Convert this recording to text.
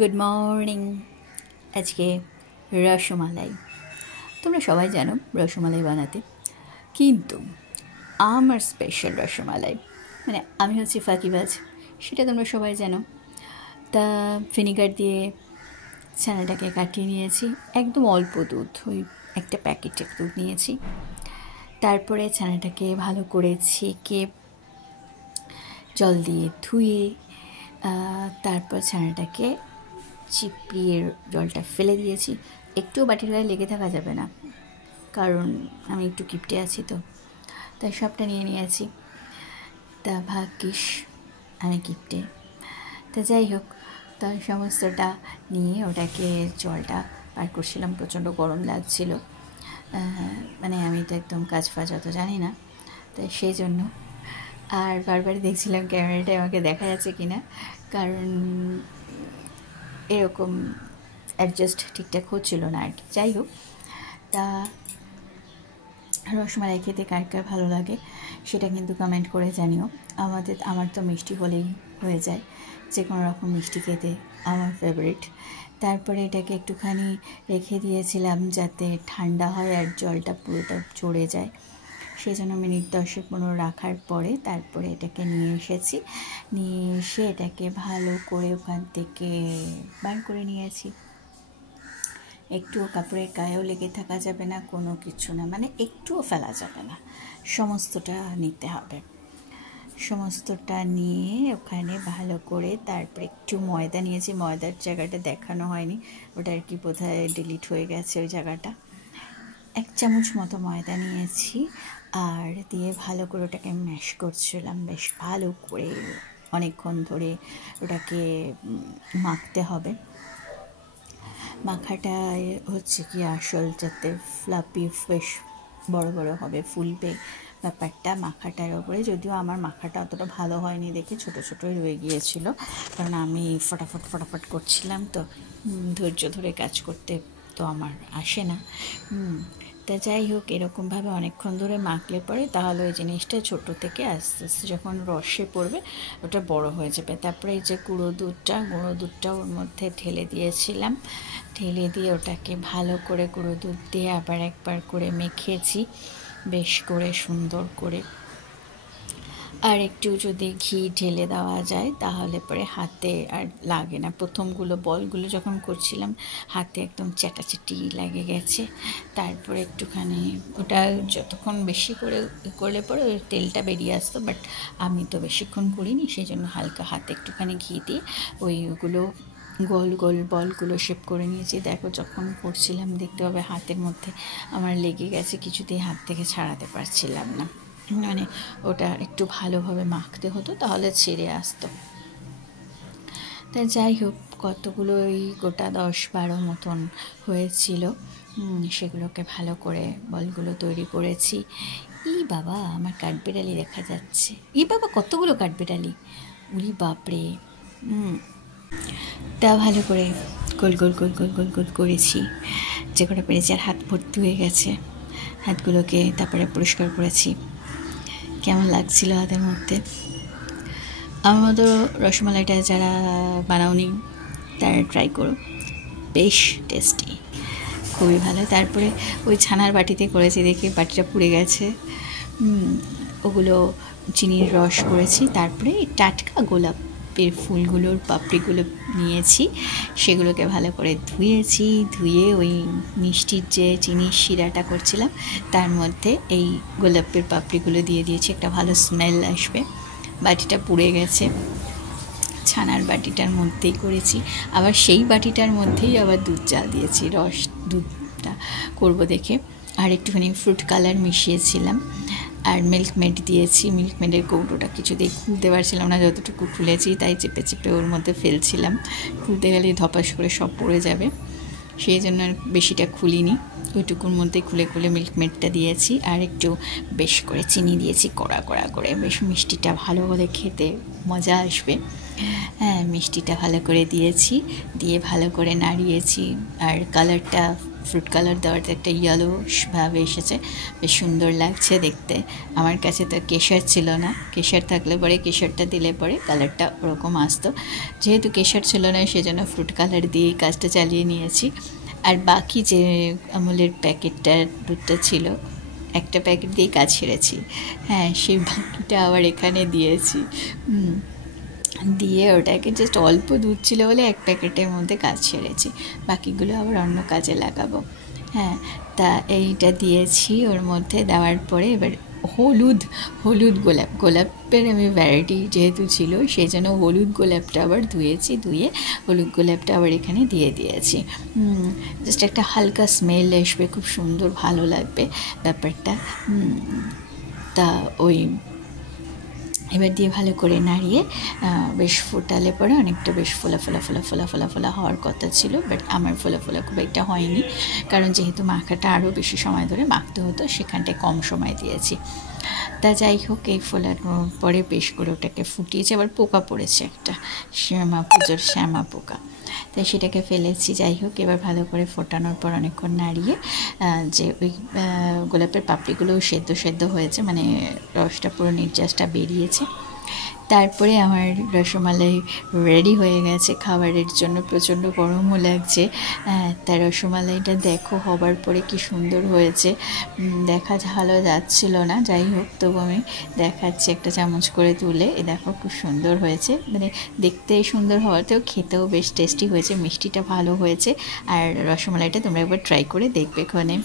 Good morning. আজকে রসমালাই। তোমরা সবাই জানো রসমালাই বানাতে, কিন্তু আমার স্পেশাল রসমালাই, মানে আমি হচ্ছি ফাঁকিবাজ, সেটা তোমরা সবাই জানো। তা ভিনিগার দিয়ে ছানাটাকে কাটিয়ে নিয়েছি, একদম অল্প দুধ, ওই একটা প্যাকেটের দুধ নিয়েছি। তারপরে ছানাটাকে ভালো করে ছেঁকে জল দিয়ে ধুয়ে তারপর ছানাটাকে চিপড়িয়ে জলটা ফেলে দিয়েছি। একটুও বাটির গায়ে লেগে থাকা যাবে না, কারণ আমি একটু কিপটে আছি, তো তাই সবটা নিয়ে নিয়েছি। তা ভাগ্যিস আমি কিপটে। তা যাই হোক, তা সমস্তটা নিয়ে ওটাকে জলটা পার করছিলাম। প্রচণ্ড গরম লাগছিল, মানে আমি তো একদম কাজ ফাজ অত জানি না, তাই সেই জন্য। আর বারবারই দেখছিলাম ক্যামেরাটায় আমাকে দেখা যাচ্ছে কি না, কারণ এরকম অ্যাডজাস্ট ঠিকঠাক হচ্ছিল না আর কি। যাই হোক, তা রসমালাই খেতে কার কার ভালো লাগে সেটা কিন্তু কমেন্ট করে জানিও। আমার তো মিষ্টি হলেই হয়ে যায়, যে কোনো রকম মিষ্টি খেতে আমার ফেভারিট। তারপরে এটাকে একটুখানি রেখে দিয়েছিলাম যাতে ঠান্ডা হয় আর জলটা পুরোটা চড়ে যায়, সেই জন্য মিনিট 10-15 রাখার পরে তারপরে এটাকে নিয়ে এসেছি। নিয়ে এসে এটাকে ভালো করে ওখান থেকে বার করে নিয়েছি। একটুও কাপড়ের গায়েও লেগে থাকা যাবে না, কোনো কিছু না, মানে একটুও ফেলা যাবে না, সমস্তটা নিতে হবে। সমস্তটা নিয়ে ওখানে ভালো করে তারপরে একটু ময়দা নিয়েছি। ময়দার জায়গাটা দেখানো হয়নি, ওটা আর কি বোধহয় ডিলিট হয়ে গেছে ওই জায়গাটা। 1 চামচ মতো ময়দা নিয়েছি, আর দিয়ে ভালো করে ওটাকে ম্যাশ করছিলাম বেশ ভালো করে, অনেকক্ষণ ধরে ওটাকে মাখতে হবে। মাখাটা হচ্ছে কি আসল, যাতে ফ্লাপি বেশ বড় বড় হবে, ফুলবে ব্যাপারটা মাখাটার ওপরে। যদিও আমার মাখাটা অতটা ভালো হয়নি দেখে ছোটো ছোটোই রয়ে গিয়েছিল, কারণ আমি ফটাফট করছিলাম, তো ধৈর্য ধরে কাজ করতে তো আমার আসে না। তা যাই হোক, এরকমভাবে অনেকক্ষণ ধরে মাখলে পরে তাহলে ওই জিনিসটা ছোটো থেকে আস্তে আস্তে যখন রসে পড়বে ওটা বড় হয়ে যাবে। তারপরে এই যে গুঁড়ো দুধটা ওর মধ্যে ঢেলে দিয়েছিলাম, ঢেলে দিয়ে ওটাকে ভালো করে গুঁড়ো দুধ দিয়ে আবার একবার করে মেখেছি বেশ করে সুন্দর করে। আর একটু যদি ঘি ঢেলে দেওয়া যায় তাহলে পরে হাতে আর লাগে না। প্রথমগুলো বলগুলো যখন করছিলাম হাতে একদম চ্যাটাচ্যাটি লেগে গেছে। তারপরে একটুখানি ওটা যতক্ষণ বেশি করে করলে পরে ওই তেলটা বেরিয়ে আসতো, বাট আমি তো বেশিক্ষণ করিনি, সেই জন্য হালকা হাতে একটুখানি ঘি দিয়ে ওইগুলো গোল গোল বলগুলো শেপ করে নিয়েছি। দেখো, যখন করছিলাম দেখতে পাবে হাতের মধ্যে আমার লেগে গেছে, কিছুতেই হাত থেকে ছাড়াতে পারছিলাম না, মানে ওটা একটু ভালোভাবে মাখতে হতো তাহলে ছেড়ে আসতো। তাই যাই হোক, কতগুলো ওই গোটা 10-12 মতন হয়েছিল, সেগুলোকে ভালো করে বলগুলো তৈরি করেছি। বাবা, আমার কাঠবিড়ালি দেখা যাচ্ছে। বাবা, কতগুলো কাঠবিড়ালি, উরি বাপরে। তা ভালো করে গোল গোল গোল গোল গোল গোল করেছি, যে কটা পেরেছি। আর হাত ভর্তি হয়ে গেছে, হাতগুলোকে তারপরে পরিষ্কার করেছি। কেমন লাগছিল হাতের মধ্যে? আমার মতো রসমালাইটা যারা বানাওনি তারা ট্রাই করো, বেশ টেস্টি, খুবই ভালো। তারপরে ওই ছানার বাটিতে করেছি দেখে বাটিটা পুড়ে গেছে, ওগুলো চিনির রস করেছি। তারপরে টাটকা গোলাপের ফুলগুলোর পাপড়িগুলো নিয়েছি, সেগুলোকে ভালো করে ধুয়ে ওই মিষ্টির যে চিনির শিরাটা করছিলাম তার মধ্যে এই গোলাপের পাপড়িগুলো দিয়ে দিয়েছি, একটা ভালো স্মেল আসবে। বাটিটা পুড়ে গেছে, ছানার বাটিটার মধ্যেই করেছি, আবার সেই বাটিটার মধ্যেই আবার দুধ জাল দিয়েছি, দুধটা করবো দেখে। আর একটুখানি ফ্রুট কালার মিশিয়েছিলাম, আর মিল্কমেড দিয়েছি। মিল্কমেডের কৌটোটা কিছুতেই খুলতে পারছিলাম না, যতটুকু খুলেছি তাই চেপে চেপে ওর মধ্যে ফেলছিলাম, খুলতে গেলেই ধপাস করে সব পড়ে যাবে, সেই জন্য বেশিটা খুলিনি, ওইটুকুর মধ্যে খুলে খুলে মিল্কমেডটা দিয়েছি। আর একটু বেশ করে চিনি দিয়েছি কড়া কড়া করে, বেশ মিষ্টিটা ভালো হলে খেতে মজা আসবে। মিষ্টিটা ভালো করে দিয়েছি, দিয়ে ভালো করে নাড়িয়েছি, আর কালারটা ফ্রুট কালার দেওয়াতে একটা ইয়েলো ভাব এসেছে, বেশ সুন্দর লাগছে দেখতে। আমার কাছে তো কেশর ছিল না, কেশর থাকলে পরে কেশরটা দিলে পরে কালারটা ওরকম আসতো। যেহেতু কেশর ছিল না সেজন্য ফ্রুট কালার দিয়েই কাজটা চালিয়ে নিয়েছি। আর বাকি যে আমুলের প্যাকেটটা দুধটা ছিল, একটা প্যাকেট দিয়ে কাজ সেরেছি। হ্যাঁ, সেই বাকিটা আবার এখানে দিয়েছি। দিয়ে ওটাকে জাস্ট অল্প দুধ ছিল বলে এক প্যাকেটের মধ্যে কাজ সেরেছি, বাকিগুলো আবার অন্য কাজে লাগাবো। হ্যাঁ, তা এইটা দিয়েছি ওর মধ্যে। দেওয়ার পরে এবার হলুদ গোলাপের আমি ভ্যারাইটি যেহেতু ছিল সেই জন্য হলুদ গোলাপটা আবার ধুয়েছি, ধুয়ে হলুদ গোলাপটা আবার এখানে দিয়ে দিয়েছি। জাস্ট একটা হালকা স্মেল আসবে, খুব সুন্দর ভালো লাগবে ব্যাপারটা। তা ওই এবার দিয়ে ভালো করে নাড়িয়ে বেশ ফোটালে পরে অনেকটা বেশ ফোলা হওয়ার কথা ছিল, বাট আমার ফোলা খুব একটা হয়নি, কারণ যেহেতু মাখাটা আরও বেশি সময় ধরে মাখতে হতো, সেখানটায় কম সময় দিয়েছি। তা যাই হোক, এই ফোলানোর পরে বেশ করে ওটাকে ফুটিয়েছি। আবার পোকা পড়েছে একটা, পুজোর শ্যামা পোকা, তাই সেটাকে ফেলেছি। যাই হোক, এবার ভালো করে ফোটানোর পর অনেকক্ষণ নাড়িয়ে যে ওই গোলাপের পাপড়িগুলোও সেদ্ধ হয়েছে, মানে রসটা পুরো নির্যাসটা বেরিয়েছে। তারপরে আমার রসমালাই রেডি হয়ে গেছে খাবারের জন্য। প্রচণ্ড গরমও লাগছে। তার রসমালাইটা দেখো হবার পরে কি সুন্দর হয়েছে, দেখা ভালো যাচ্ছিল না, যাই হোক তবু আমি দেখাচ্ছি একটা চামচ করে তুলে। এ দেখো খুব সুন্দর হয়েছে, মানে দেখতে সুন্দর হওয়াতেও খেতেও বেশ টেস্টি হয়েছে, মিষ্টিটা ভালো হয়েছে। আর রসমালাইটা তোমরা একবার ট্রাই করে দেখবে ক্ষণে।